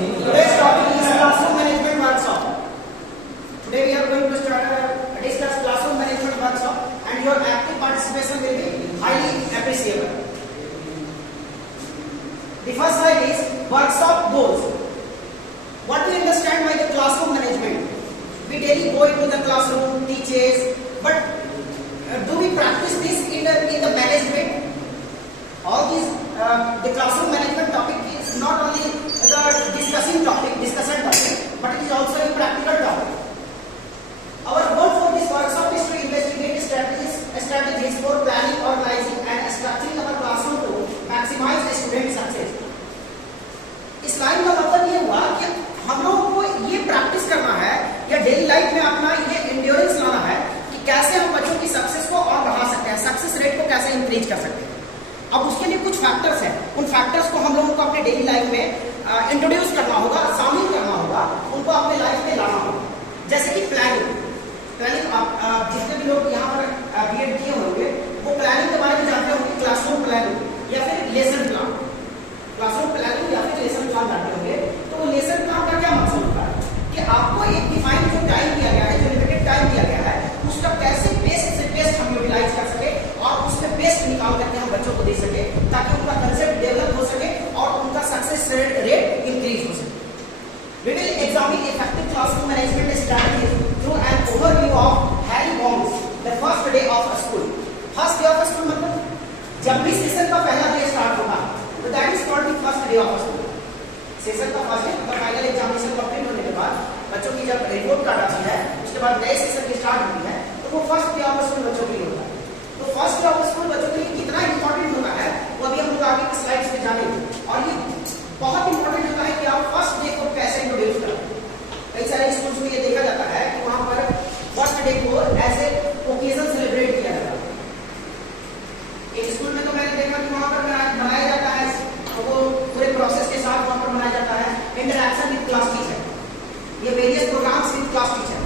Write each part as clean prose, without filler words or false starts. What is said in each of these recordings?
Today's topic is classroom management workshop. Today we are going to discuss classroom management workshop, and your active participation will be highly appreciable. The first slide is workshop goals. What do you understand by the classroom management? We daily go into the classroom, teaches, but do we practice this in the management? All these the classroom management topic is not only the discussion topic, but it is also a practical topic. Our goal for this workshop is to investigate strategies for planning, organizing, and structuring our classroom to maximize the student success. इस line का मतलब ये हुआ कि हम लोगों को ये प्रैक्टिस करना है या डेली लाइफ में अपना ये एंड्योरेंस लाना है कि कैसे हम बच्चों की सक्सेस को और बढ़ा सकते हैं, सक्सेस रेट को कैसे इंक्रीज कर सकते हैं। अब उसके लिए कुछ फैक्टर्स हैं, उन फैक्टर्स को हम लोगों को अपने डेली लाइफ में इंट्रोड्यूस करना होगा, शामिल करना होगा, उनको अपने लाइफ में लाना होगा। जैसे कि प्लानिंग जितने भी लोग यहाँ पर बीएड किए होंगे वो प्लानिंग के बारे में जानते होंगे, क्लासरूम प्लानिंग या फिर लेसन प्लान, क्लासरूम प्लानिंग या फिर लेसन प्लान जानते होंगे। तो वो लेसन प्लान का क्या मकसद होता है कि आपको एक डिफाइंड जो टाइम दिया गया है, जो लिमिटेड टाइम दिया गया है, उसका कैसे बेस्ट से बेस्ट हम यूटिलाइज कर सके और उसमें बेस्ट निकाल करके हम बच्चों को दे सके ताकि उनका कंसेप्ट डेवलप हो सके और उनका सक्सेस रेट इंक्रीज हो सके। We will examine effective classroom management strategies through an overview of Harry Bombs, the first day of school. First day of school मतलब जब भी सेशन का पहला डे स्टार्ट होगा तो that is called the first day of school. Session का first day मतलब final examination complete होने के बाद बच्चों की जब रिपोर्ट कार्ड आती है उसके बाद नए सेशन की स्टार्ट होती है तो वो फर्स्ट डे ऑफ स्कूल बच्चों के लिए होता है। तो फर्स्ट डे ऑफ स्कूल बच्चों के लिए कितना इंपॉर्टेंट होता है वो अभी हम लोग आगे की स्लाइड्स में जानेंगे। और ये बहुत इंपॉर्टेंट होता है कि आप फर्स्ट डे को कैसे इंट्रोड्यूस करें। कई सारे स्कूल्स में ये देखा जाता है कि वहां पर फर्स्ट डे को एज ए ओकेजन सेलिब्रेट किया जाता है। एक स्कूल में तो मैंने देखा कि वहां पर मनाया जाता है, तो वो पूरे प्रोसेस के साथ वहां पर मनाया जाता है, इंटरैक्शन विद क्लास टीचर, ये various programmes with class teacher,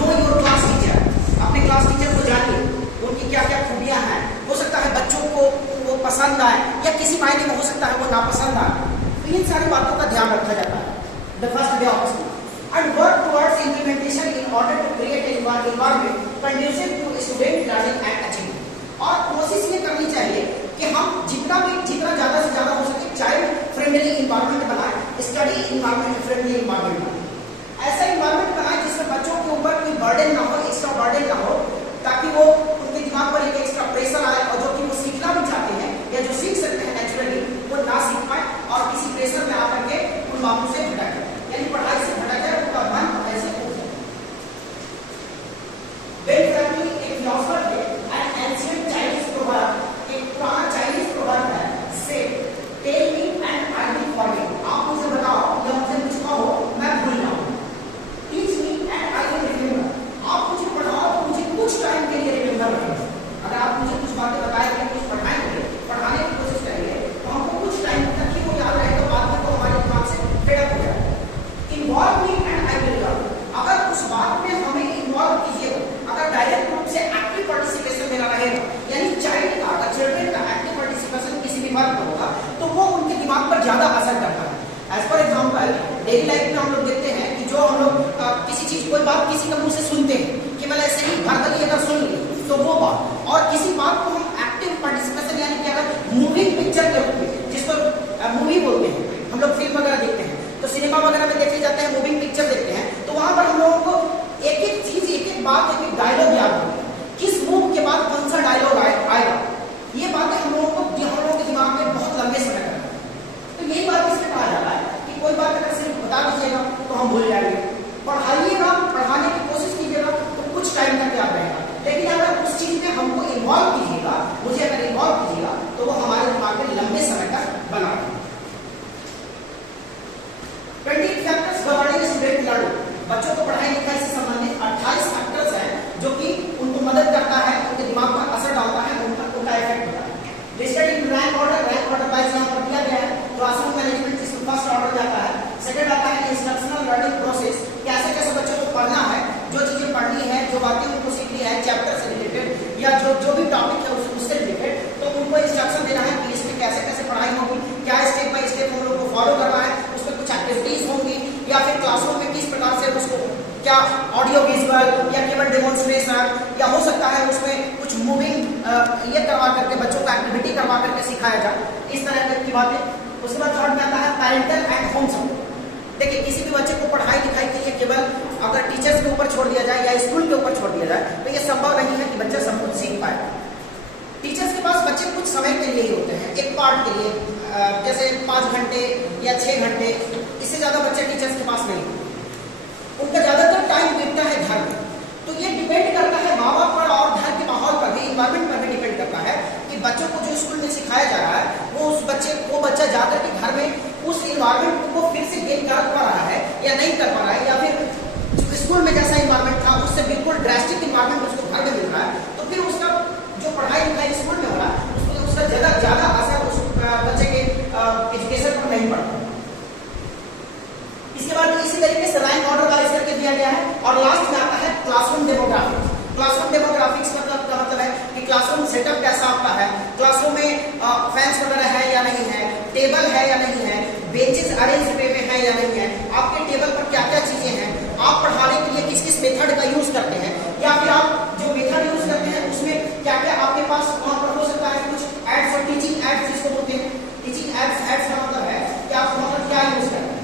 know your class teacher, अपने क्लास टीचर को जानिए, उनकी क्या क्या खूबियां हैं, हो सकता है बच्चों को वो पसंद आए या किसी मायने में हो सकता है वो नापसंद आए। तो इन सारी बातों का ध्यान रखा जाता है the first day of school and work towards implementation in order to create an environment conducive to student learning and achievement. और कोशिश ये करनी चाहिए कि हम जितना ज्यादा से ज्यादा हो सके चाइल्ड फ्रेंडली इन्वायरमेंट बनाए, स्टडी इन्वायरमेंट फ्रेंडली इन्वायरमेंट बनाए, ऐसा इन्वायरमेंट बनाए जिसमें बच्चों के ऊपर कोई बर्डन ना हो, एक्स्ट्रा बर्डन ना हो, ताकि वो उनके दिमाग पर एक एक्स्ट्रा प्रेशर आए और जो कि वो सीखना भी चाहते हैं या जो सीख सकते हैं नेचुरली वो ना सीख पाए और किसी प्रेशर में आकर के उन बातों से भटक जाए, यानी पढ़ाई से भटक जाए, उनका मन पढ़ाई से खो जाए। बेन फ्रैंकलिन एक फिलोसोफर थे एंड एंशिएंट चाइनीज प्रोवर्ब, एक पुराना चाइनीज प्रोवर्ब है, say tell me and I will forget, आप मुझे बताओ या मुझे कुछ कहो मैं भूल जाऊं, teach me and I will remember, आप मुझे पढ़ाओ तो मुझे कुछ टाइम के लिए रिमेंबर रखें। अगर आप मुझे कुछ बातें बताएंगे, कुछ पढ़ाएंगे, पढ़ाने की कोशिश करेंगे तो हमको कुछ टाइम तक ही वो याद रहेगा, बाद में तो हमारे दिमाग से फेड हो जाएगा। Involve me and I will learn, अगर उस बात में हमें इन्वॉल्व कीजिएगा, अगर डायरेक्ट रूप से एक्टिव पार्टिसिपेशन मेरा रहेगा, यानी चाइल्ड का अगर चिल्ड्रन का एक्टिव पार्टिसिपेशन किसी भी वर्क में होगा तो वो उनके दिमाग पर ज्यादा असर करता है। As for example daily life में हम लोग देखते हैं कि जो हम लोग किसी चीज कोई बात किसी के मुंह से सुनते हैं कि मतलब ऐसे ही भरतली अगर सुन ली तो वो बात, और किसी बात को हम एक्टिव पार्टिसिपेशन यानी कि अगर मूविंग पिक्चर के रूप में, जिसको मूवी बोलते हैं, हम लोग फिल्म वगैरह देखते हैं तो सिनेमा वगैरह में देखे जाते हैं, मूविंग पिक्चर देखते हैं, तो वहां पर हम लोगों को एक एक चीज, एक एक बात, एक एक डायलॉग याद होगा, किस मूव के बाद कौन सा डायलॉग आएगा, ये बातें हम लोगों के दिमाग में बहुत लंबे समय तक रहती है। तो यही बात इसमें कहा जा रहा है कि कोई बात अगर सिर्फ बता दीजिएगा तो हम भूल जाएंगे, पढ़ाइएगा, पढ़ाने की कोशिश कीजिएगा तो कुछ टाइम तक याद रहेगा, लेकिन अगर उस चीज में हमको इन्वॉल्व कीजिएगा, मुझे अगर इन्वॉल्व कीजिएगा तो वो हमारे दिमाग में लंबे समय तक बना रहेगा। 20 फैक्टर्स गवर्निंग स्टूडेंट लर्निंग, बच्चों को पढ़ाई लिखाई से संबंधित 28 फैक्टर्स हैं जो कि उनको मदद करता है, उनके दिमाग पर असर डालता है, उनका इफेक्ट होता है। Listed in rank order wise यहाँ पर दिया गया है। क्लासरूम मैनेजमेंट जिसमें फर्स्ट ऑर्डर जाता है, सेकंड आता है इंस्ट्रक्शनल लर्निंग प्रोसेस, कैसे कैसे बच्चों को पढ़ना है, जो चीजें पढ़नी है, जो बातें उनको सीखनी है चैप्टर से रिलेटेड या जो भी टॉपिक है उससे रिलेटेड, तो उनको इंस्ट्रक्शन देना है कि इसमें कैसे कैसे पढ़ाई होगी, क्या स्टेप बाय स्टेप हम लोग को फॉलो करना है, उसमें कुछ एक्टिविटीज क्या ऑडियो विजुअल या केवल डेमोन्स्ट्रेशन, या हो सकता है उसमें कुछ मूविंग ये करवा करके बच्चों को एक्टिविटी करवा करके सिखाया जाए, इस तरह की बातें। उसके बाद थर्ड में आता है पेरेंटल एंड होम सपोर्ट। देखिए किसी भी बच्चे को पढ़ाई लिखाई के लिए केवल अगर टीचर्स के ऊपर छोड़ दिया जाए या स्कूल के ऊपर छोड़ दिया जाए तो ये संभव नहीं है कि बच्चा सब कुछ सीख पाए। टीचर्स के पास बच्चे कुछ समय के लिए ही होते हैं, एक पार्ट के लिए, जैसे 5 घंटे या 6 घंटे, इससे ज़्यादा बच्चे टीचर्स के पास नहीं होते। उनका ज़्यादातर टाइम बीतता है घर में। तो ये डिपेंड करता है माँ बाप पर और घर के माहौल पर भी, इन्वायरमेंट पर भी डिपेंड करता है कि बच्चों को जो स्कूल में सिखाया जा रहा है वो बच्चा जाकर के घर में उस इन्वायरमेंट को फिर से गेन कर पा रहा है या नहीं कर पा रहा है, या फिर स्कूल में जैसा इन्वायरमेंट था उससे बिल्कुल ड्रास्टिक इन्वायरमेंट उसको घर में मिल रहा है, तो फिर उसका जो पढ़ाई लिखाई स्कूल में हो रहा है उसका ज़्यादा असर उस बच्चे के एजुकेशन पर नहीं पड़ता। इसके बाद इसी तरीके से रैंक ऑर्डर वाइज करके दिया गया है। और लास्ट में आता है क्लासरूम डेमोग्राफिक्स। क्लासरूम डेमोग्राफिक्स मतलब है कि क्लासरूम सेटअप कैसा आपका है, क्लासरूम में फैंस वगैरह है या नहीं है, टेबल है या नहीं है, बेंचेस अरेंज वे में है या नहीं है, आपके टेबल पर क्या क्या चीजें हैं, आप पढ़ाने के लिए किस किस मेथड का यूज करते हैं, या फिर आप जो मेथड यूज करते हैं उसमें क्या क्या आपके पास वहां पर हो सकता है कुछ एड्स और टीचिंग एड्स जिसको बोलते हैं। टीचिंग एड्स का मतलब है कि आप वहां पर क्या यूज करते हैं।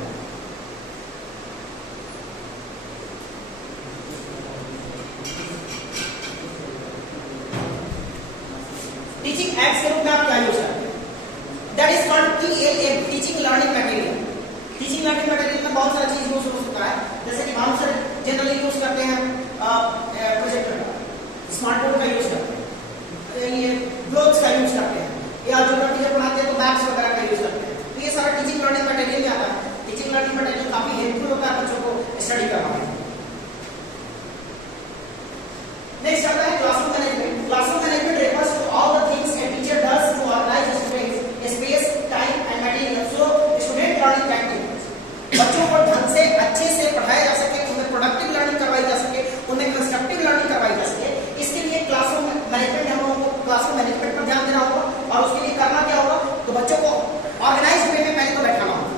टीचिंग एड्स के रूप में आप क्या यूज करते हैं, that is called TLM, teaching learning material. Teaching learning material में बहुत सारी चीज यूज हो सकता है, जैसे कि हम सर जनरली यूज करते हैं प्रोजेक्टर का, स्मार्ट बोर्ड का यूज करते हैं, ये ब्लॉग्स का यूज करते हैं, या जो टीचर पढ़ाते हैं तो मैप्स वगैरह का यूज करते हैं। तो ये सारा टीचिंग लर्निंग मटेरियल में आता है। टीचिंग लर्निंग मटेरियल काफी हेल्पफुल होता है बच्चों को स्टडी करवाने में। नेक्स्ट आता है classroom management. Classroom management refers to all the things a teacher does to organize space, time and material so student learning can take place. बच्चों को ढंग से अच्छे से पढ़ाया जा सके, उन्हें प्रोडक्टिव लर्निंग करवाई जा सके, उन्हें कंस्ट्रक्टिव लर्निंग करवाई जा सके, इसके लिए क्लासरूम मैनेजमेंट हम लोगों को क्लासरूम मैनेजमेंट पर ध्यान देना होगा। और उसके लिए करना क्या होगा, तो बच्चों को ऑर्गेनाइज वे में पहले तो बैठाना होगा,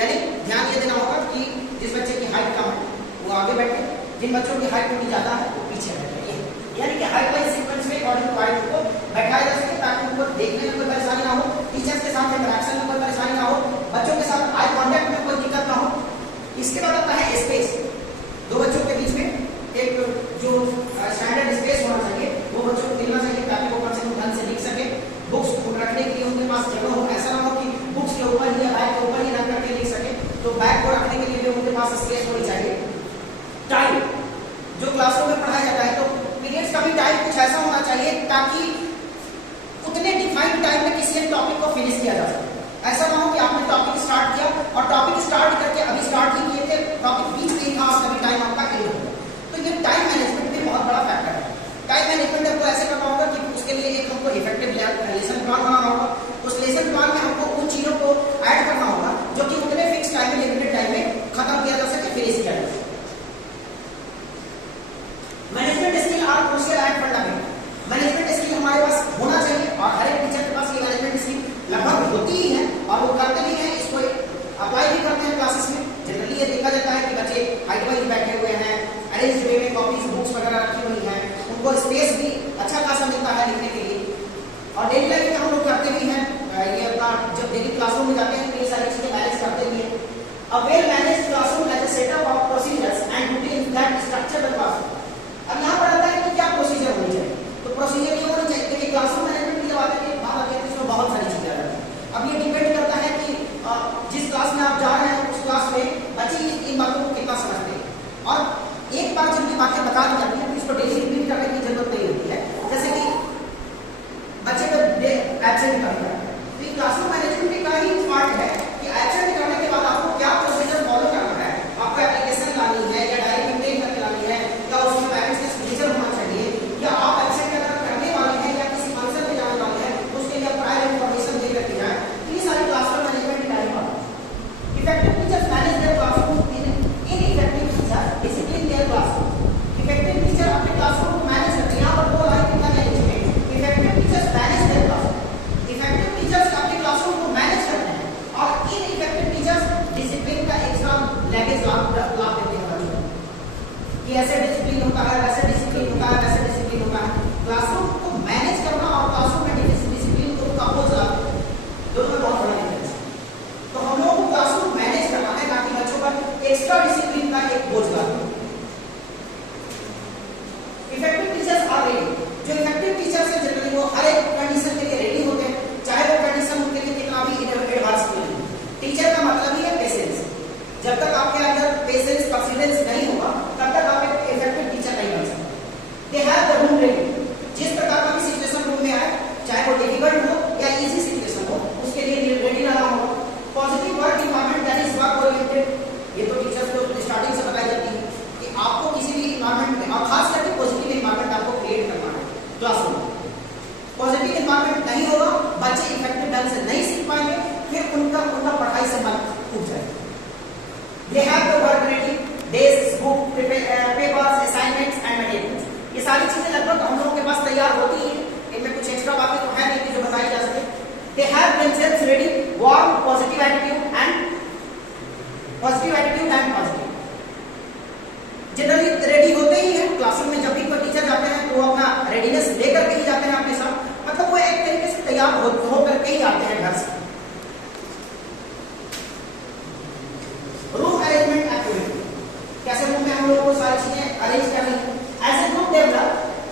यानी ध्यान ये देना होगा कि जिस बच्चे की हाइट कम है वो आगे बैठे, जिन बच्चों की हाइट थोड़ी ज्यादा है वो पीछे बैठे, यानी कि हाइट वाइज सीक्वेंस में अकॉर्डिंग टू हाइट को बैठाया जा सके ताकि उनको देखने में कोई परेशानी ना हो, टीचर्स के साथ इंटरेक्शन में कोई परेशानी ना हो, बच्चों के साथ आई कांटेक्ट में कोई दिक्कत ना हो। इसके बाद आता है स्पेस। दो बच्चों के बीच में एक जो स्टैंडर्ड स्पेस होना चाहिए वो बच्चों को मिलना चाहिए ताकि वो कम से कम ढंग से लिख सके, बुक्स रखने के लिए उनके पास जगह हो, ऐसा ना हो कि बुक्स के ऊपर ही या बैग के ऊपर ही रख करके लिख सके, तो बैग को रखने के लिए भी उनके पास स्पेस होनी चाहिए। टाइम, जो क्लासरूम में पढ़ाया जाता है तो पीरियड्स का भी टाइम कुछ ऐसा होना चाहिए ताकि उतने डिफाइंड टाइम में किसी एक टॉपिक को फिनिश किया जा सके। ऐसा ना हो कि आपने टॉपिक स्टार्ट किया और टॉपिक स्टार्ट करके अभी स्टार्ट ही किए थे, टॉपिक बीच में ही था और कभी टाइम आपका एंड हो गया। तो ये टाइम मैनेजमेंट भी बहुत बड़ा फैक्टर है। टाइम मैनेजमेंट हमको ऐसे करना होगा कि उसके लिए एक हमको इफेक्टिव लेसन प्लान बनाना होगा। उस लेसन प्लान में हमको उन चीजों को ऐड करना होगा जो कि उतने फिक्स टाइम में, लिमिटेड टाइम में खत्म किया जा सके, फिनिश किया जा सके। Management skill are crucial and fundamental. Management skill हमारे पास होना चाहिए और हर एक टीचर के पास ये मैनेजमेंट स्किल लगभग होती ही है और वो करते भी हैं, इसको अप्लाई भी करते हैं क्लासेस में। जनरली ये देखा जाता है कि बच्चे हाइट वाइज बैठे हुए हैं, अरेंज वे में कॉपीज बुक्स वगैरह रखी हुई हैं, उनको स्पेस भी अच्छा खासा मिलता है लिखने के लिए। और डेली लाइफ में हम लोग करते भी हैं, ये अपना जब डेली क्लासरूम में जाते हैं तो ये सारी चीजें मैनेज करते भी हैं। A well managed classroom has a setup of procedures and routines that structure the classroom. अब यहाँ पर आता है कि क्या प्रोसीजर होनी चाहिए, तो प्रोसीजर ये होनी चाहिए कि क्लासरूम मैनेजमेंट की जब आते हैं बात आती है तो इसमें बहुत सारी चीजें आ जाती हैं। अब ये डिपेंड करता है कि जिस क्लास में आप जा रहे हैं उस क्लास में बच्चे इन बातों को कितना समझते हैं। और एक बार जब ये बातें बता दी जाती है तो इसको डेली रिपीट करने की जरूरत नहीं होती है। जैसे कि बच्चे को एब्सेंट करना है तो ये क्लासरूम मैनेजमेंट का ही पार्ट है कि एब्सेंट करने के बाद आपको क्या प्रोसीजर फॉलो करना है, आपको एप्लीकेशन लानी है या डायरी मेंटेन करके लानी है या उसमें पेरेंट्स का सिग्नेचर होना चाहिए, या आप एब्सेंट अगर करने वाले हैं या किसी फंक्शन में जाने वाले हैं उसके लिए प्रायर इन्फॉर्मेशन दे करके जाए। तो ये सारी क्लासरूम मैनेजमेंट की बात है। Effective teachers manage their classroom ineffective teacher discipline their classroom. Effective teacher अपने क्लासरूम को मैनेज करते हैं। यहाँ पर दो लाइन कितना क्या लिखेंगे, effective teachers manage their classroom. Effective teachers अपने क्लासरूम को मैनेज करते हैं और ऐसे डिसिप्लिन होता है, वैसे डिसिप्लिन होता है, वैसे डिसिप्लिन होता है। क्लासरूम को मैनेज करना और क्लासरूम में डिसिप्लिन को अपोज दोनों में बहुत बड़ा डिफरेंस है। तो हम लोगों को क्लासरूम मैनेज करना है, ताकि बच्चों पर एक्स्ट्रा डिसिप्लिन का एक बोझ ना हो। Effective teachers are ready. जो इफेक्टिव टीचर्स हैं जनरली वो हर एक कंडीशन के लिए रेडी होते हैं, चाहे वो कंडीशन उनके लिए कितना भी एडवांस क्यों नहीं। टीचर का मतलब ही है पेशेंस। जब तक आपके अंदर पेशेंस, परसिस्टेंस नहीं होगा, तब तक आप एक इफेक्टिव टीचर नहीं बन सकते। They have the room ready. जिस प्रकार का भी सिचुएशन रूम में आए, चाहे वो डिफिकल्ट हो या इजी सिचुएशन हो, उसके लिए रेडी रहना होगा। Positive work environment, that is work oriented. ये तो टीचर्स को स्टार्टिंग से बताई जाती है कि आपको किसी भी एनवायरनमेंट में, और खास करके पॉजिटिव एनवायरनमेंट आपको क्रिएट करना है क्लासरूम। पॉजिटिव एनवायरनमेंट नहीं होगा, बच्चे इफेक्टिव ढंग से नहीं सीख पाएंगे, फिर उनका पढ़ाई से मन उठ जाएगा। They have the work ready, desks, book, papers, assignments and materials. ये सारी चीजें लगभग हम लोगों के पास तैयार होती हैं। इनमें कुछ एक्स्ट्रा बातें तो है नहीं कि जो बताई जा सके। They have themselves ready, warm, positive attitude and positive. Generally ready होते ही हैं क्लासरूम में। जब भी कोई टीचर जाते हैं तो वो अपना रेडीनेस लेकर के ही जाते हैं अपने साथ, मतलब वो एक तरीके से तैयार होकर के ही आते हैं घर से। रूम अरेंजमेंट एक्टिविटी, कैसे रूम में हम लोगों को सारी चीजें अरेंज करनी है। As a group develop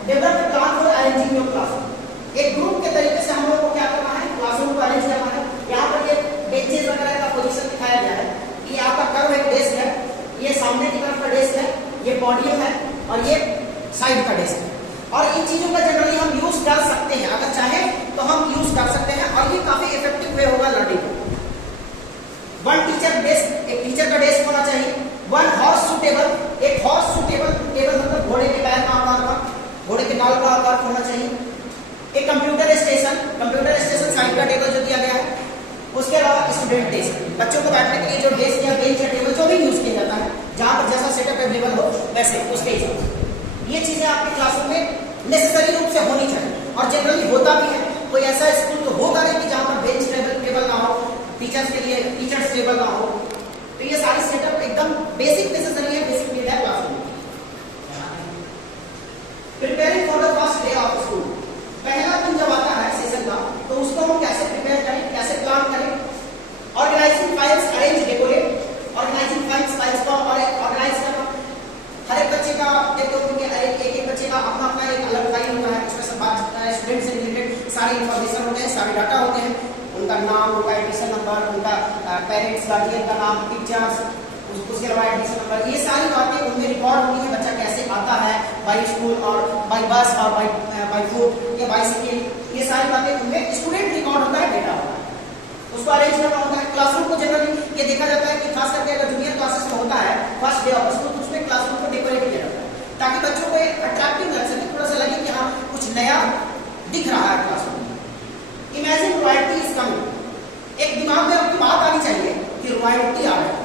the plan for arranging your classroom. एक ग्रुप के तरीके से हम लोगों को क्या करना है, क्लासरूम को अरेंज करना है। यहाँ पर ये बेंचेस वगैरह का पोजीशन दिखाया गया है। ये आपका कर्व एक डेस्क है, ये सामने की तरफ का डेस्क है, ये पॉडियम है और ये साइड का डेस्क है। और इन चीजों का जनरली हम यूज कर सकते हैं, अगर चाहे तो हम यूज कर सकते हैं, और ये काफी इफेक्टिव वे होगा लर्निंग। वन टीचर डेस्क, एक टीचर का डेस्क होना चाहिए। वन हॉर्स शू टेबल, एक हॉर्स शू टेबल मतलब घोड़े के पैर का आकार का, घोड़े के नाल का आकार होना चाहिए। एक कंप्यूटर स्टेशन साइड का टेबल जो दिया गया है। उसके अलावा स्टूडेंट डेस्क, बच्चों को बैठने के लिए जो डेस्क या बेंच या टेबल जो भी यूज किया जाता है, जहां पर जैसा सेटअप अवेलेबल हो वैसे उसके हिसाब से ये चीजें आपके क्लासरूम में नेसेसरी रूप से होनी चाहिए। और जनरली होता भी है। कोई ऐसा स्कूल तो होगा नहीं कि जहां पर बेंच टेबल ना हो, टीचर्स के लिए टीचर्स टेबल ना हो। तो ये सारी सेटअप एकदम बेसिक नेसेसरी है, बेसिक नीड है classroom. Preparing for the first day of school, पहला दिन जब आता है सेशन का, तो उसको हम कैसे प्रिपेयर करें, कैसे प्लान करें। Organizing files, arrange, decorate. Organizing files को ऑर्गेनाइज करना। हर एक बच्चे का देखते होंगे, एक बच्चे का अपना एक अलग फाइल होता है, उसमें सब स्टूडेंट से रिलेटेड सारी इंफॉर्मेशन होते हैं, सारे डाटा होते हैं, उनका नाम, उनका एडमिशन नंबर, उनका पेरेंट्स गार्जियन का नाम, पिक्चर्स, उसके अलावा एडमिशन नंबर, ये सारी बातें उनमें रिकॉर्ड होती है। बच्चा कैसे आता है, बाई स्कूल और बाई बस और बाई फुट या बाइसिकल, ये सारी बातें उनमें स्टूडेंट रिकॉर्ड होता है, डेटा होता है, उसको अरेंज करना होता है। क्लासरूम को जनरली ये देखा जाता है कि खास करके अगर जूनियर क्लासेस में होता है फर्स्ट डे ऑफ स्कूल, तो उसमें क्लासरूम को डेकोरेट किया जाता है, ताकि बच्चों को एक अट्रैक्टिव लग सके, थोड़ा सा लगे कि हाँ कुछ नया दिख रहा है क्लासरूम में। इमेजिन रॉयल्टी इज कमिंग, एक दिमाग में आपकी बात आनी चाहिए कि रॉयल्टी आ रही है,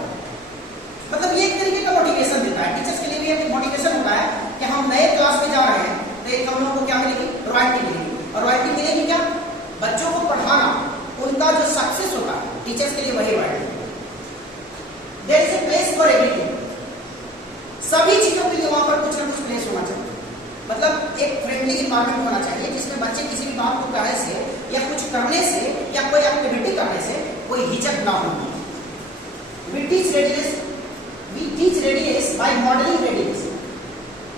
मतलब ये एक तरीके का मोटिवेशन देता है। टीचर्स के लिए भी एक मोटिवेशन होता है कि हम नए क्लास में जा रहे हैं, तो एक हम लोगों को क्या मिलेगी, रॉयल्टी मिलेगी। और रॉयल्टी मिलेगी क्या, बच्चों को पढ़ाना, उनका जो सक्सेस होगा टीचर्स के लिए वही royalty. There is a place for everything, सभी चीजों के लिए वहां पर कुछ ना कुछ प्लेस होना चाहिए। मतलब एक फ्रेंडली इन्वायरमेंट होना चाहिए जिसमें बच्चे किसी भी बात को कहने से या कुछ करने से या कोई एक्टिविटी करने से कोई हिचक ना हो। We teach readiness by modeling readiness.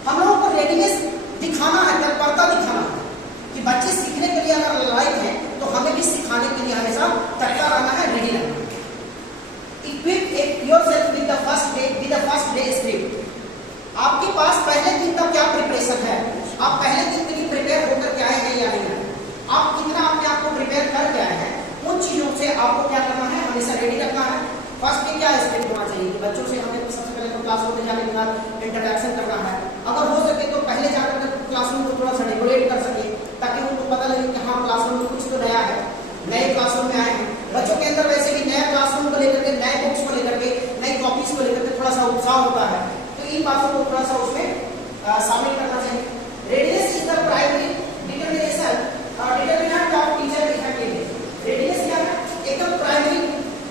हम लोगों को रेडीनेस दिखाना है, तत्परता दिखाना है कि बच्चे सीखने के लिए अगर लायक हैं तो हमें भी सिखाने के लिए हमेशा तैयार रहना है, रेडी रहना है। Equip yourself with the first day script. आपके पास पहले दिन का क्या प्रिपरेशन है, आप पहले दिन के लिए प्रिपेयर होकर के आए हैं या नहीं, आप कितना अपने आप को प्रिपेयर कर आए हैं, उन चीजों से आपको क्या करना है, हमेशा रेडी रखना है। फर्स्ट डे क्या स्क्रिप्ट होना चाहिए कि बच्चों से हमें सबसे पहले तो क्लासरूम में जाने के बाद इंटरेक्शन करना है, अगर हो सके तो पहले जाकर क्लासरूम को थोड़ा सा डेकोरेट कर सके, ताकि उनको पता लगे कि हाँ क्लासरूम में कुछ तो नया है, नए क्लासरूम में आए हैं। बच्चों के अंदर वैसे भी नया क्लासरूम को लेकर के, नए बुक्स को लेकर के, नई कॉपीज को लेकर के थोड़ा सा उत्साह होता है, तो इन बातों को थोड़ा सा उसमें शामिल करना चाहिए। Readiness is the primary determinant of teacher effectiveness. Readiness क्या है, एकदम प्राइमरी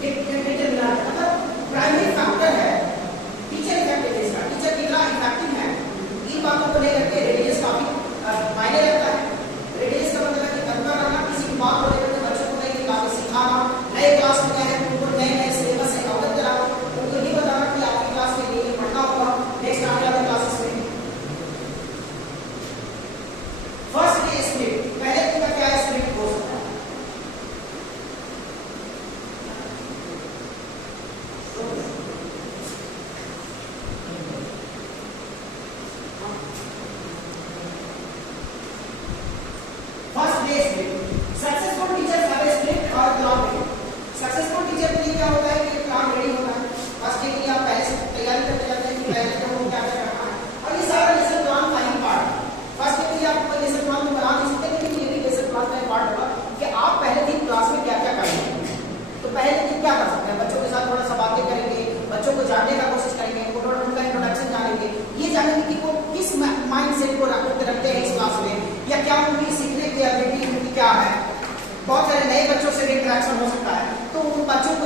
डिटरमिनेंट, मतलब प्राइमरी फैक्टर है टीचर इफेक्टिवनेस का, टीचर कितना इफेक्टिव है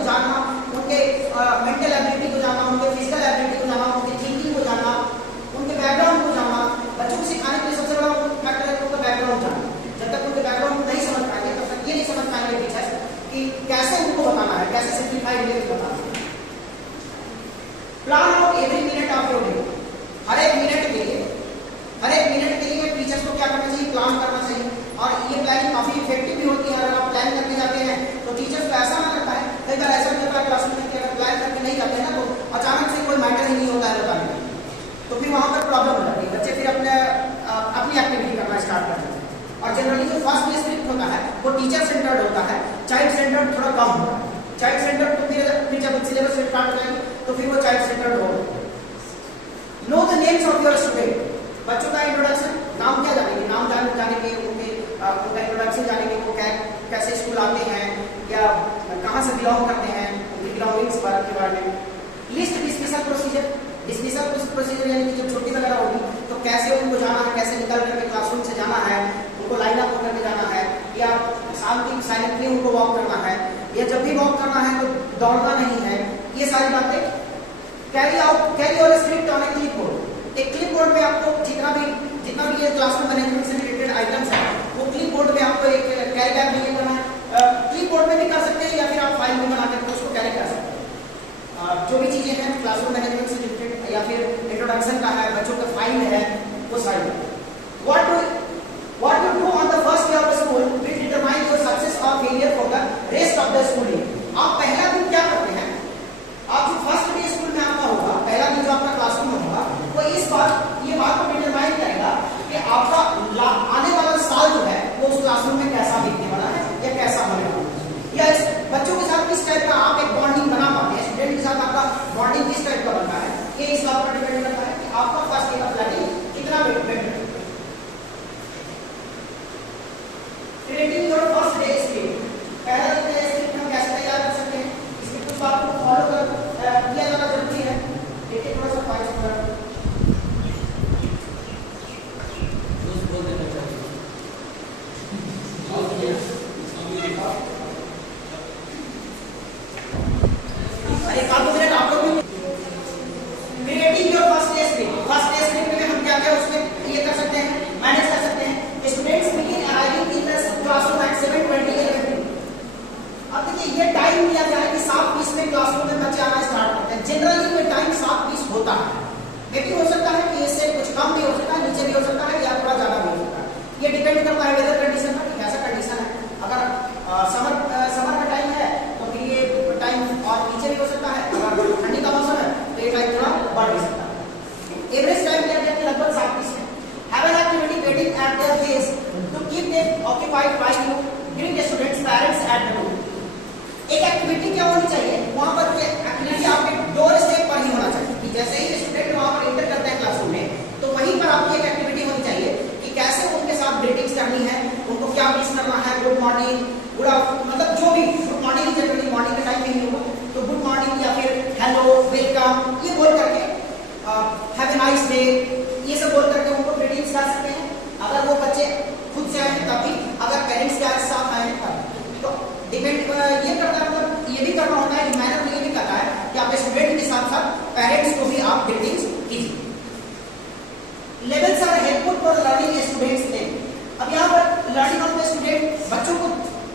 जानना, उनके मेंटल एबिलिटी को जानना, उनके फिजिकल एबिलिटी को जानना, उनकी थिंकिंग को जानना, उनके बैकग्राउंड को जानना। बच्चों को सिखाने के लिए सबसे बड़ा फैक्टर है उनका बैकग्राउंड जानना। जब तक उनके बैकग्राउंड नहीं समझ पाएंगे तब तक ये नहीं समझ पाएंगे टीचर कि कैसे उनको बताना है, कैसे सिंप्लीफाइड वे में बताना है। Plan out every minute of your day. हर एक मिनट के लिए टीचर्स को क्या करना चाहिए, प्लान करना चाहिए। और ये प्लानिंग काफी इफेक्टिव भी होती है। अगर आप प्लान करके जाते हैं तो टीचर्स को ऐसा ना लगता है, कई बार ऐसा होता है क्लासरूम में कि अगर प्लान करके नहीं जाते हैं ना तो अचानक से कोई मैटर ही नहीं होता है बताने में, तो फिर वहां पर प्रॉब्लम हो जाती है। बच्चे फिर अपनी एक्टिविटी करना स्टार्ट कर देते हैं। और जनरली जो फर्स्ट डे स्क्रिप्ट होता है वो टीचर सेंटर्ड होता है, चाइल्ड सेंटर्ड थोड़ा कम होता है। चाइल्ड सेंटर्ड तो फिर जब सिलेबस स्टार्ट हो जाएगी तो फिर वो चाइल्ड सेंटर्ड होगा। Know the names of your student. बच्चों का इंट्रोडक्शन, नाम क्या जानेंगे, नाम जानेंगे, उनका इंट्रोडक्शन जानेंगे, वो कैसे स्कूल आते हैं या कहाँ से बिलोंग करते हैं, उनकी बिलोंगिंग्स के बारे में। List dismissal procedure. Dismissal procedure यानी कि जब छुट्टी वगैरह होगी तो कैसे उनको जाना है, कैसे निकल करके क्लासरूम से जाना है, उनको लाइन अप होकर के जाना है, या शांति साइलेंटली उनको वॉक करना है, या जब भी वॉक करना है तो दौड़ना नहीं है। ये सारी बातें कैरी और स्क्रिप्ट ऑन ए क्लिपबोर्ड। एक क्लिपबोर्ड में आपको जितना भी ये क्लासरूम मैनेजमेंट से रिलेटेड आइटम्स है वो क्लिपबोर्ड में आपको एक कैरी बैग में ये करना है। क्लिपबोर्ड में भी कर सकते हैं या फिर आप फाइल में बना करके उसको कैरी कर सकते हैं। जो भी चीजें हैं क्लासरूम मैनेजमेंट से रिलेटेड या फिर इंट्रोडक्शन का है, बच्चों का फाइल है, वो सारी। What you do on the first day of the school will determine your success or failure for the rest of the school day। आप पहला दिन क्या करते हैं, आप जो फर्स्ट डे स्कूल में आपका होगा, पहला दिन जो आपका क्लासरूम में होगा, वो ये बात को डिटरमाइन करेगा कि आपका आने वाला साल जो है वो उस क्लासरूम में कैसा दिखने वाला है या कैसा होने वाला है, या इस बच्चों के साथ किस टाइप का आप एक बॉन्डिंग बना पाते हैं, स्टूडेंट के साथ आपका बॉन्डिंग किस टाइप का बनता है। ये इस बात पर डिपेंड करता है कि आपका फर्स्ट डे का प्लानिंग कितना बेटर है। Creating your first day script. पहला दिन का स्क्रिप्ट हम कैसे तैयार कर सकते हैं, इसमें कुछ बातों को फॉलो किया जाना जरूरी है। देखिए थोड़ा सा फाइल पर एक आध मिनट आप लोग भी creating your first day script. First day script में हम क्या क्या उसमें ये कर सकते हैं, मैनेज कर सकते हैं। Students begin arriving in the classroom at 7:20 अब देखिए ये टाइम दिया गया है कि 7:20 में क्लासरूम में बच्चे आना स्टार्ट करते हैं। जनरली ये टाइम 7:20 होता है, लेकिन हो सकता है कि इससे कुछ कम भी हो सकता है, नीचे भी हो सकता है या थोड़ा ज्यादा भी हो सकता है। ये डिपेंड करता है वेदर कंडीशन पर कि कैसा कंडीशन है। अगर समर का टाइम है तो फिर ये टाइम और नीचे भी हो सकता है, अगर ठंडी का मौसम है तो ये टाइम थोड़ा बढ़ भी सकता है। एवरेज टाइम दिया गया लगभग 7:20 है। Have an activity waiting at their place to keep them occupied while you bring the students' parents at the door। एक एक्टिविटी क्या होनी चाहिए वहां पर, एक्टिविटी आपके डोर स्टेप पर ही होना चाहिए कि जैसे ही स्टूडेंट वहां पर एंटर करते हैं क्लासरूम में तो वहीं पर आपकी एक एक्टिविटी होनी चाहिए कि कैसे उनके साथ ग्रीटिंग्स करनी है, उनको क्या विश करना है, गुड मॉर्निंग, गुड मतलब जो भी गुड मॉर्निंग जनरली मॉर्निंग का टाइम नहीं होगा तो गुड मॉर्निंग या फिर हेलो, वेलकम ये बोल करके, हैव ए नाइस डे ये सब बोल करके उनको ग्रीटिंग्स कर सकते हैं। अगर वो बच्चे खुद से आए तभी, अगर पेरेंट्स के साथ आए तब, तो डिपेंड ये करता है, मतलब ये भी करना होता है, मैनर ये भी करता है कि आपके स्टूडेंट के साथ साथ पेरेंट्स को भी आप ग्रीटिंग्स कीजिए। Levels are helpful for learning students ने। अब यहाँ पर लर्निंग ऑफ द स्टूडेंट, बच्चों को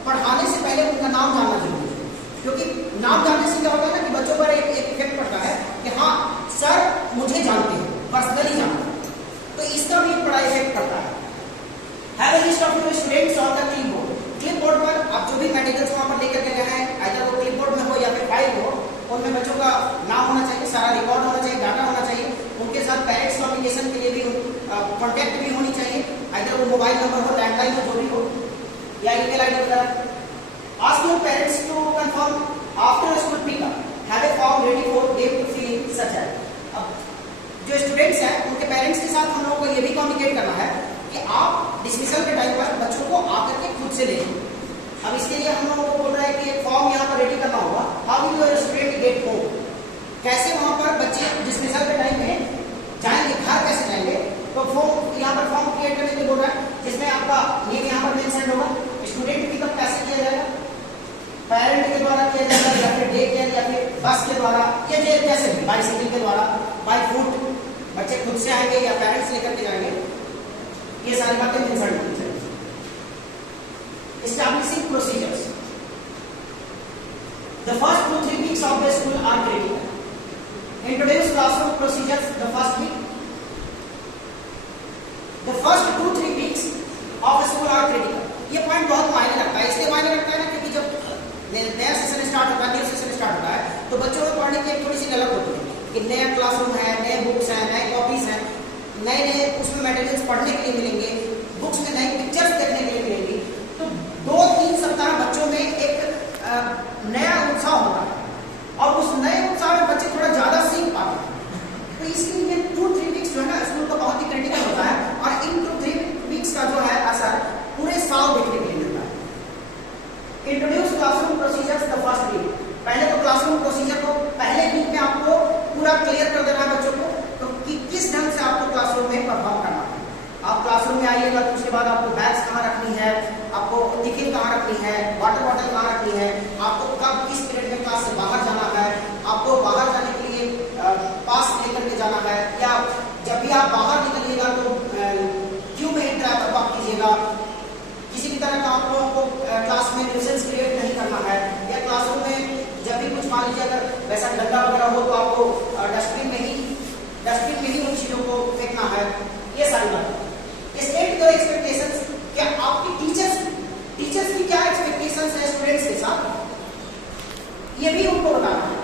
पढ़ाने से पहले उनका नाम जानना जरूरी है, क्योंकि नाम जानने से क्या होता है ना कि बच्चों पर एक इफेक्ट पड़ता है कि हाँ सर मुझे जानते हैं, पर्सनली जानते हैं, तो इसका भी एक बड़ा इफेक्ट पड़ता है। Have a list of your students on the clipboard. Clipboard पर आप जो भी मटेरियल्स वहां पर लेकर के गए हैं, आइदर वो क्लिपबोर्ड में हो या फिर फाइल हो, उनमें बच्चों का नाम होना चाहिए, सारा रिकॉर्ड होना चाहिए, डाटा होना चाहिए। उनके साथ पेरेंट्स कम्युनिकेशन के लिए भी कॉन्टैक्ट भी होनी चाहिए, आइदर वो मोबाइल नंबर हो, लैंडलाइन हो, जो भी हो, या ईमेल आईडी वगैरह। Ask your parents to confirm after school pickup, have a form ready for them to fill in such as. अब जो स्टूडेंट्स हैं उनके पेरेंट्स के साथ हम लोगों को ये भी कम्युनिकेट करना है कि आप डिसमिसल के टाइम पर बच्चों को आकर के खुद से लें। अब इसके लिए हम लोगों को बोल रहा है कि एक फॉर्म यहाँ पर रेडी करना होगा, how will your student get home, कैसे वहां पर बच्चे डिसमिसल के टाइम में जाएंगे, घर कैसे जाएंगे, तो फॉर्म यहाँ पर फॉर्म क्रिएट करने के लिए बोल रहा है जिसमें आपका नेम यहाँ पर मेंशन होगा, स्टूडेंट पिकअप कैसे किया जाएगा, पेरेंट के द्वारा किया जाएगा या फिर डे द्वारा या जैसे भी बाइसिकल के द्वारा, बाय फुट, बच्चे खुद से आएंगे या पेरेंट्स लेकर के जाएंगे, ये सारी बातें मेंशन होनी चाहिए। Establishing procedures. The first 2-3 weeks of the school are critical. Introduce classroom procedures the first week. The first 2-3 weeks of the school are critical. ये पॉइंट बहुत मायने रखता है। इसलिए मायने रखता है ना क्योंकि जब नया सेशन स्टार्ट होता है, न्यू सेशन स्टार्ट होता है, तो बच्चों को पढ़ने की एक थोड़ी सी अलग होती है कि नया क्लासरूम है, नए बुक्स हैं, नए कॉपीज हैं, नए उसमें मटेरियल्स पढ़ने के लिए मिलेंगे, बुक्स में नई पिक्चर्स देखने के लिए मिलेंगी। तो 2-3 सप्ताह बच्चों में एक नया उत्साह होता है और उस नए उत्साह में बच्चे थोड़ा ज्यादा सीख पाते हैं। तो इसके लिए 2-3 वीक्स जो है ना स्कूल का बहुत ही क्रिटिकल होता है और इन 2-3 वीक्स का जो है असर पूरे साल देखने के लिए मिलता है। Introduce classroom procedures the first week. पहले तो क्लासरूम प्रोसीजर को पहले वीक में आपको पूरा क्लियर कर देना है बच्चों को, तो कि किस ढंग से आपको क्लासरूम में परफॉर्म करना है। आप क्लासरूम में आइएगा तो उसके बाद आपको बैग्स कहाँ रखनी है, आपको टिफिन कहाँ रखनी है, वाटर बॉटल कहाँ रखनी है, आपको कब किस पीरियड में क्लास से बाहर जाना है, आपको बाहर जाने के लिए पास लेकर के जाना है, या जब भी आप बाहर निकलिएगा तो क्यों में इंटरैक्ट आप कीजिएगा। किसी भी तरह का आप लोगों को क्लास में न्यूसेंस क्रिएट नहीं करना है, या क्लासरूम में जब भी कुछ मान लीजिए अगर वैसा गंदा वगैरह हो तो आपको डस्टबिन में ही उन चीजों को फेंकना है। ये सारी बात स्टेट योर एक्सपेक्टेशंस। क्या आपकी टीचर्स की क्या एक्सपेक्टेशंस है स्टूडेंट्स के साथ, ये भी उनको बताना है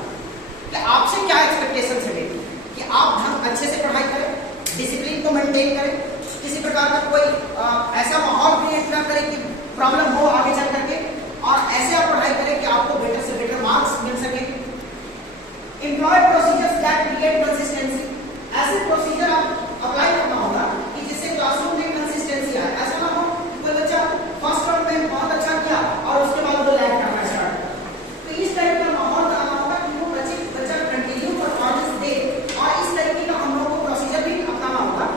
कि आपसे क्या एक्सपेक्टेशंस है कि आप अच्छे से पढ़ाई करें, डिसिप्लिन को मेंटेन करें, किसी प्रकार का कोई ऐसा माहौल क्रिएट ना करें कि प्रॉब्लम हो आगे चल करके, और ऐसे आप पढ़ाई करें कि आपको बेटर से बेटर मार्क्स मिल सके। Employ procedures that create consistency. ऐसे प्रोसीजर आप अप्लाई करना होगा कि जिससे क्लासरूम में कंसिस्टेंसी आए। ऐसा ना हो कि कोई बच्चा फर्स्ट टर्म में बहुत अच्छा किया और उसके बाद वो लैग करना स्टार्ट कर। तो इस टाइप का माहौल बनाना होगा कि वो बच्चा कंटिन्यू परफॉर्मेंस दे, और इस तरीके का हम लोगों को प्रोसीजर भी अपनाना होगा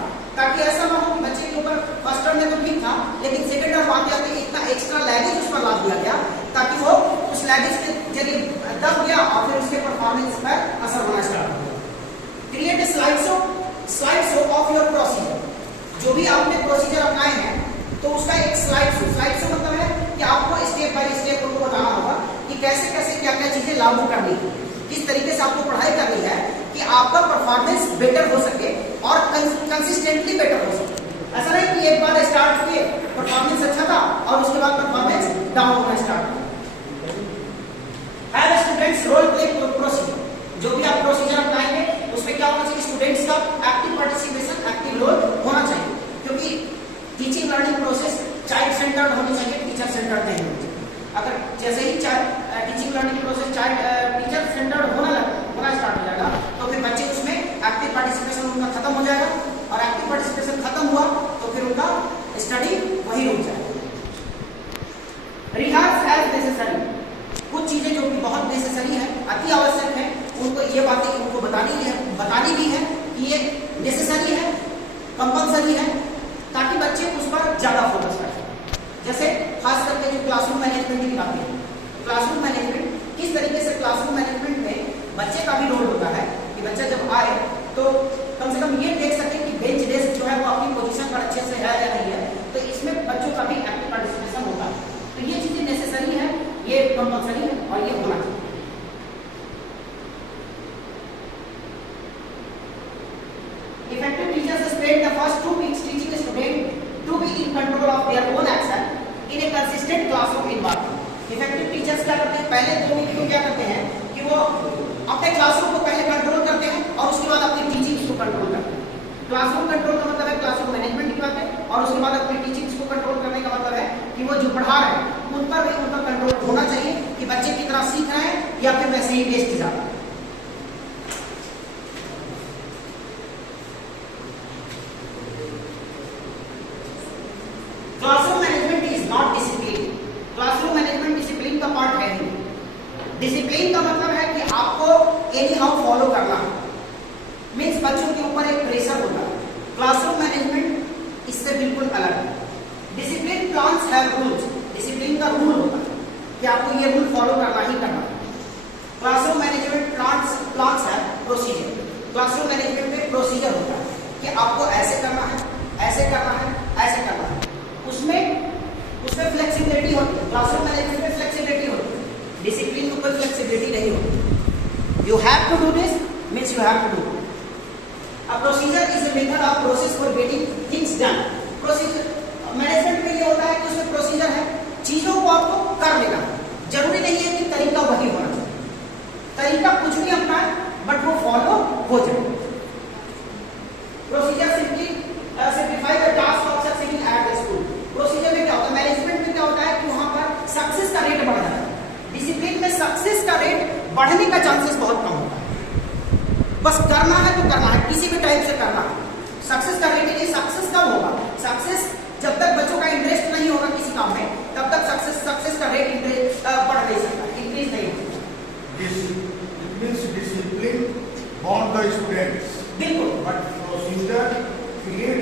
ताकि ऐसा ना हो कि बच्चे के ऊपर फर्स्ट टर्म में तो ठीक था लेकिन सेकंड टर्म आते आते इतना एक्स्ट्रा लैगेज उस पर ला दिया गया ताकि वो उस लैगेज के जरिए दब गया और फिर उसके परफॉर्मेंस पर असर होना स्टार्ट हो गया। Create slide show off your procedure. जो भी आपने प्रोसीजर अपनाए हैं तो उसका एक स्लाइड शो मतलब है कि आपको स्टेप बाय स्टेप उनको बताना होगा कि कैसे कैसे क्या क्या चीजें लागू करनी है, किस तरीके से आपको पढ़ाई करनी है कि आपका परफॉर्मेंस बेटर हो सके और कंसिस्टेंटली बेटर हो सके। ऐसा नहीं कि एक बार स्टार्ट किए परफॉर्मेंस अच्छा था और उसके बाद परफॉर्मेंस डाउन होना स्टार्ट हो। Have students role play procedure. जो भी आप प्रोसीजर अपनाएंगे उसमें क्या होना चाहिए, स्टूडेंट्स का एक्टिव पार्टिसिपेशन, एक्टिव रोल होना चाहिए, क्योंकि teaching learning process child centred होनी चाहिए, टीचर सेंटर्ड नहीं होनी चाहिए। अगर जैसे ही teaching learning process teacher centred होना स्टार्ट हो जाएगा तो फिर बच्चे उसमें एक्टिव पार्टिसिपेशन उनका खत्म हो जाएगा, और एक्टिव पार्टिसिपेशन खत्म हुआ तो फिर उनका स्टडी वही रुक जाएगा। Rehearse as necessary. कुछ चीजें जो कि बहुत नेसेसरी है, अति आवश्यक है, उनको ये बातें उनको बतानी भी है कि ये नेसेसरी है, कंपल्सरी है, ताकि बच्चे उस पर ज्यादा फोकस कर सकें। जैसे खास करके जो क्लासरूम मैनेजमेंट की बातें हैं, क्लासरूम मैनेजमेंट किस तरीके से क्लासरूम मैनेजमेंट में बच्चे का भी रोल होता है कि बच्चा जब आए तो कम से कम ये देख सके कि बेंच डेस्क जो है वो अपनी पोजीशन पर अच्छे से है या नहीं है, तो इसमें बच्चों का भी एक्टिव पार्टिसिपेशन होता है। तो ये चीजें नेसेसरी है, ये कंपल्सरी है और ये होना चाहिए। Effective teachers spend the first 2 weeks teaching the student to be in control of their own action in a consistent classroom environment. Effective teachers क्या करते हैं, पहले 2 वीक को क्या करते हैं कि वो अपने क्लासरूम को पहले कंट्रोल करते हैं और उसके बाद अपनी टीचिंग को कंट्रोल करते हैं। क्लासरूम कंट्रोल का मतलब है क्लासरूम मैनेजमेंट की बात है, और उसके बाद अपनी टीचिंग को कंट्रोल करने का मतलब है कि वो जो पढ़ा रहे हैं उन पर भी उनका कंट्रोल होना चाहिए कि बच्चे की तरह सीख रहे हैं या फिर वैसे ही वेस्ट जा रहा है। Classroom management is not discipline. Classroom management discipline का पार्ट है नहीं। डिसिप्लिन का मतलब है कि आपको एनी हाउ फॉलो करना है, मीन्स बच्चों के ऊपर एक प्रेशर होता है। क्लासरूम मैनेजमेंट इससे बिल्कुल अलग है। Discipline plans have rules. Discipline का रूल होता है कि आपको ये रूल फॉलो करना ही करना है। क्लासरूम मैनेजमेंट प्लान्स आपको ऐसे करना है, ऐसे करना है, ऐसे करना है, उसमें फ्लेक्सिबिलिटी होती है। क्लासरूम मैनेजमेंट में फ्लेक्सिबिलिटी होती है, डिसिप्लिन में कोई फ्लेक्सिबिलिटी नहीं होती। You have to do this means you have to do. A procedure is a method of process for getting things done. Procedure management में ये होता है कि उसमें प्रोसीजर है, चीजों को आपको कर लेना। जरूरी नहीं है कि तरीका वही होना चाहिए, तरीका कुछ भी अपना है बट वो फॉलो हो जाए। Procedure simplify the task of succeeding at the school. Procedure में क्या होता है, मैनेजमेंट में क्या होता है कि वहां पर सक्सेस का रेट बढ़ जाता है। डिसिप्लिन में सक्सेस का रेट बढ़ने का चांसेस बहुत कम होता है। बस करना है तो करना है, किसी भी टाइप से करना है। सक्सेस का रेट, सक्सेस कब होगा? सक्सेस जब तक बच्चों का इंटरेस्ट नहीं होगा किसी काम में, तब तक सक्सेस का रेट बढ़ नहीं सकता, इंक्रीज नहीं होगा। डिसिप्लिन बॉन्ड द स्टूडेंट्स, बिल्कुल, बट प्रोसीजर क्रिएट